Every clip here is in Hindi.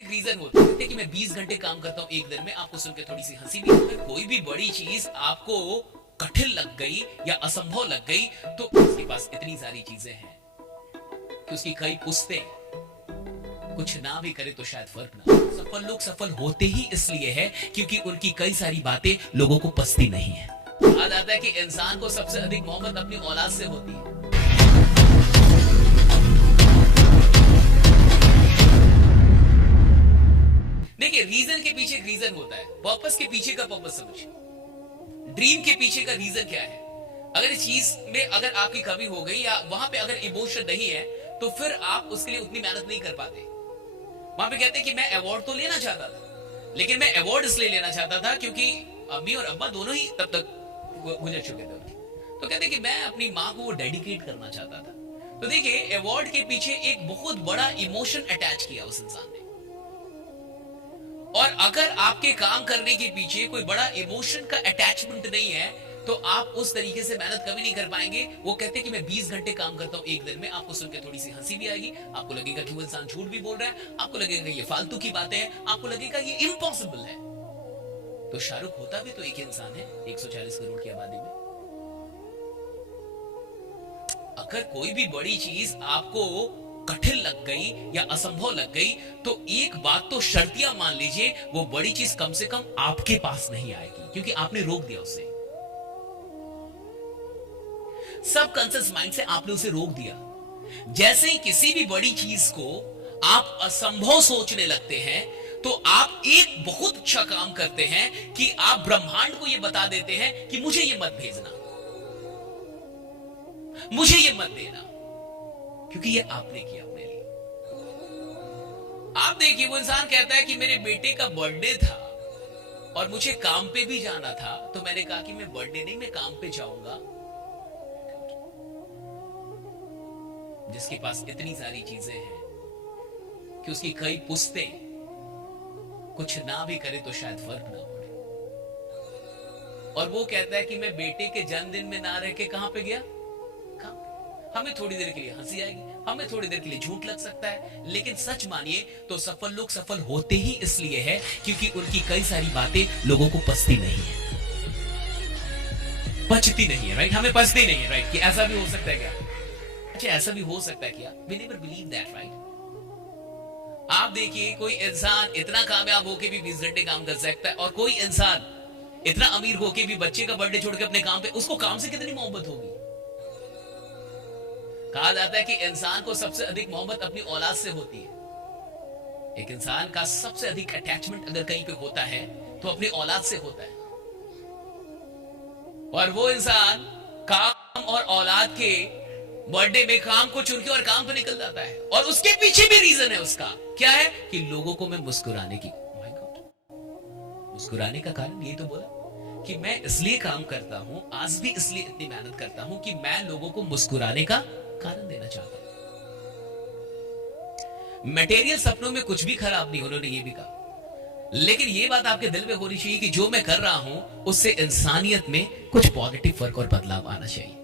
रीजन होता है कि मैं 20 घंटे काम करता हूँ एक दिन में। आपको सुन के थोड़ी सी हंसी भी आती है। कोई भी बड़ी चीज आपको कठिन लग गई या असंभव लग गई तो उसके पास इतनी सारी चीजें हैं कि उसकी कई पुश्तें कुछ ना भी करे तो शायद फर्क ना। सफल लोग सफल होते ही इसलिए है क्योंकि उनकी कई सारी बातें लोगों को पसती नहीं है। कहा जाता है कि इंसान को सबसे अधिक मोहब्बत अपनी औलाद से होती है। देखिए, रीजन के पीछे एक रीजन होता है, पर्पस के पीछे का पर्पस समझिए। ड्रीम के पीछे का रीजन क्या है? अगर इस चीज में अगर आपकी कमी हो गई या वहां पे अगर इमोशन नहीं है तो फिर आप उसके लिए उतनी मेहनत नहीं कर पाते। वहां पे कहते हैं कि मैं अवार्ड तो लेना चाहता था, लेकिन मैं अवार्ड इसलिए लेना चाहता था क्योंकि अम्मी और अब्बा दोनों ही तब तक गुजर चुके थे। तो कहते हैं कि मैं अपनी माँ को वो डेडिकेट करना चाहता था। तो देखिए, अवार्ड के पीछे एक बहुत बड़ा इमोशन अटैच किया उस इंसान ने। और अगर आपके काम करने के पीछे कोई बड़ा इमोशन का अटैचमेंट नहीं है तो आप उस तरीके से मेहनत कभी नहीं कर पाएंगे। वो कहते हैं कि मैं 20 घंटे काम करता हूं एक दिन में। आपको सुनकर थोड़ी सी हंसी भी आएगी, आपको लगेगा कि वो इंसान झूठ भी बोल रहा है, आपको लगेगा ये फालतू की बातें हैं, आपको लगेगा ये इम्पॉसिबल है। तो शाहरुख होता भी तो एक इंसान है 140 करोड़ की आबादी में। अगर कोई भी बड़ी चीज आपको कठिन लग गई या असंभव लग गई तो एक बात तो शर्तिया मान लीजिए, वो बड़ी चीज कम से कम आपके पास नहीं आएगी क्योंकि आपने रोक दिया उसे। सब कॉन्शियस माइंड से आपने उसे रोक दिया। जैसे ही किसी भी बड़ी चीज को आप असंभव सोचने लगते हैं तो आप एक बहुत अच्छा काम करते हैं कि आप ब्रह्मांड को यह बता देते हैं कि मुझे यह मत भेजना, मुझे यह मत देना, क्योंकि ये आपने किया अपने लिए। आप देखिए, वो इंसान कहता है कि मेरे बेटे का बर्थडे था और मुझे काम पे भी जाना था, तो मैंने कहा कि मैं बर्थडे नहीं, मैं काम पे जाऊंगा। जिसके पास इतनी सारी चीजें हैं कि उसकी कई पुश्तें कुछ ना भी करे तो शायद फर्क ना पड़े, और वो कहता है कि मैं बेटे के जन्मदिन में ना रह के कहां पे गया? हमें थोड़ी देर के लिए हंसी आएगी, हमें थोड़ी देर के लिए झूठ लग सकता है, लेकिन सच मानिए तो सफल लोग सफल होते ही इसलिए है क्योंकि उनकी कई सारी बातें लोगों को पचती नहीं है, पचती नहीं है, राइट? हमें पचती नहीं है, राइट? कि ऐसा भी हो सकता है क्या? अच्छा, ऐसा भी हो सकता है क्या? We never believe that, right? आप देखिए, कोई इंसान इतना कामयाब होके भी 20 घंटे काम कर सकता है, और कोई इंसान इतना अमीर होके भी बच्चे का बर्थडे छोड़ के अपने काम पे, उसको काम से कितनी मोहब्बत होगी। कहा जाता है कि इंसान को सबसे अधिक मोहब्बत अपनी औलाद से होती है। एक इंसान का सबसे अधिक अटैचमेंट अगर कहीं पे होता है तो अपनी औलाद से होता है, और वो इंसान काम और औलाद के बर्थडे में काम को चुन के और काम पे निकल जाता है। और उसके पीछे भी रीजन है उसका, क्या है? कि लोगों को मैं मुस्कुराने की, माय गॉड, मुस्कुराने का कारण यही तो बोला कि मैं इसलिए काम करता हूं, आज भी इसलिए इतनी मेहनत करता हूं कि मैं लोगों को मुस्कुराने का कारण देना चाहता हूं। मटेरियल सपनों में कुछ भी खराब नहीं, उन्होंने ये भी कहा, लेकिन ये बात आपके दिल में होनी चाहिए कि जो मैं कर रहा हूं उससे इंसानियत में कुछ पॉजिटिव फर्क और बदलाव आना चाहिए,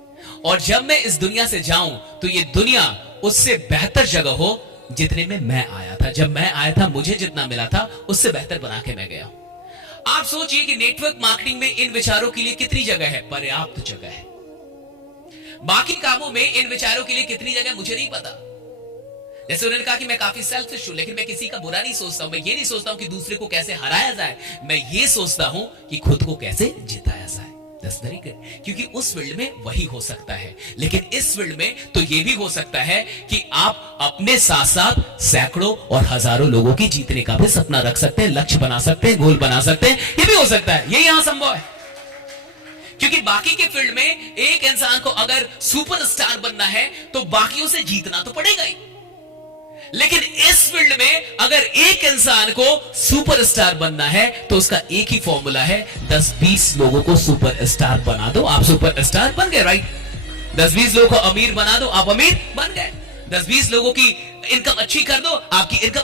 और जब मैं इस दुनिया से जाऊं तो ये दुनिया उससे बेहतर जगह हो जितने में मैं आया था। जब मैं आया था मुझे जितना मिला था उससे बेहतर बना के मैं गया। आप सोचिए कि नेटवर्क मार्केटिंग में इन विचारों के लिए कितनी जगह है? पर्याप्त जगह है। बाकी कामों में इन विचारों के लिए कितनी जगह मुझे नहीं पता। जैसे उन्होंने कहा कि मैं काफी सेल्फिश हूं, लेकिन मैं किसी का बुरा नहीं सोचता हूं। मैं ये नहीं सोचता हूं कि दूसरे को कैसे हराया जाए, मैं ये सोचता हूं कि खुद को कैसे जिताया जाए। That's very good. क्योंकि उस फील्ड में वही हो सकता है, लेकिन इस फील्ड में तो ये भी हो सकता है कि आप अपने साथ साथ सैकड़ों और हजारों लोगों की जीतने का भी सपना रख सकते हैं, लक्ष्य बना सकते हैं, गोल बना सकते हैं। ये भी हो सकता है, ये यहां संभव है। क्योंकि बाकी के फील्ड में एक इंसान को अगर सुपरस्टार बनना है तो बाकियों से जीतना तो पड़ेगा ही, लेकिन इस फील्ड में अगर एक इंसान को सुपरस्टार बनना है तो उसका एक ही फॉर्मूला है, 10-20 लोगों को सुपरस्टार बना दो, आप सुपरस्टार बन गए, राइट? 10-20 लोगों को अमीर बना दो, आप अमीर बन गए। 10-20 लोगों की इनकम अच्छी कर दो, आपकी इनकम